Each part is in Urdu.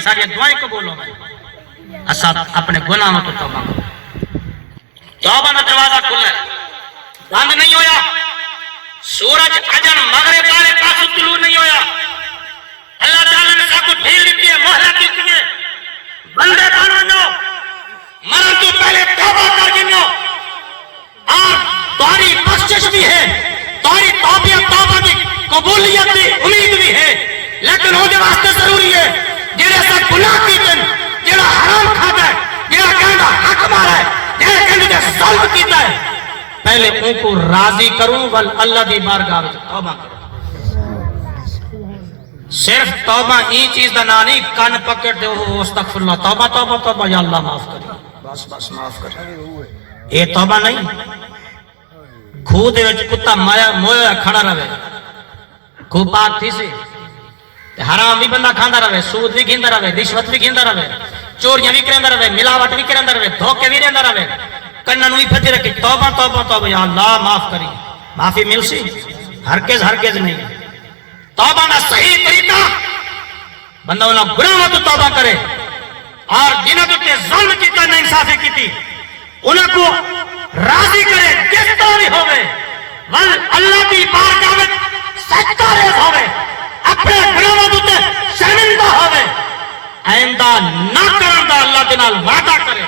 کہ ساری دعائیں قبول ہو گئی اسا اپنے گناہوں تو توبہ کرو توبہ کا دروازہ کھلا ہے بند نہیں ہویا سورج اجن مغرب والے پاس طلوع نہیں ہویا اللہ تعالیٰ نے سب کو ڈھیل دیتی ہے مہلت دیتی ہے بندے بنو مرن تو پہلے توبہ کر گنو اور تمہاری بخشش بھی ہے تمہاری توبہ کی قبولیت کی امید بھی ہے لیکن وہ واسطے ضروری ہے جڑے سب گناہ کیتے جڑا حرام کھاتا ہے جڑا کہندا حق مارا ہے جڑا کہندا ظلم کیتا ہے پہلے ان کو راضی کروں ول اللہ دی بارگاہ وچ توبہ کروں صرف توبہ ای چیز دا نا نہیں کان پکڑ دے استغفر اللہ توبہ توبہ توبہ یا اللہ معاف کر بس بس معاف کر اے توبہ نہیں کھو دے وچ کتا مویا کھڑا رہے کھو پاک تھی سی حرام بھی بندہ کھاندا رہے سود بھی کھیندا رہے رشوت بھی کھیندا رہے چوریاں بھی کرندا رہے ملاوٹ بھی کرندا رہے دھوکے بھی رہندا رہے کنن بھی پھٹی رکھی توبہ توبہ توبہ یا اللہ معاف کری معافی مل سی ہرگز نہیں توبہ کا صحیح طریقہ بندہ انہاں گناہوں تو توبہ کرے اور جنہاں تے ظلم کیتا نہ انصافی کیتی انہاں کو راضی کرے جس طرح بھی ہوے ول اللہ کی بارگاہ وچ سجدہ ریز ہوے اپنے گناہوں تے شرمندہ ہوے آئندہ نہ کرن دا اللہ دے نال وعدہ کرے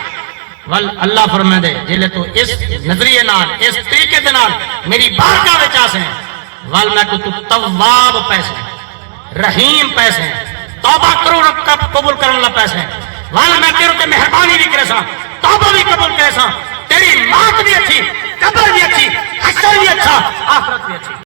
ول اللہ فرمائے دے جلے تو اس نظریے نال اس طریقے دے نال میری بارگاہ وچ آسے ول میں کو تو تواب پیسے رحیم پیسے توبہ کرو قبول کرن لا پیسے ول میں تیرے تے مہربانی بھی کرے سا توبہ بھی قبول کرے سا تیری موت بھی اچھی قبر بھی اچھی حشر بھی اچھا آخرت بھی اچھی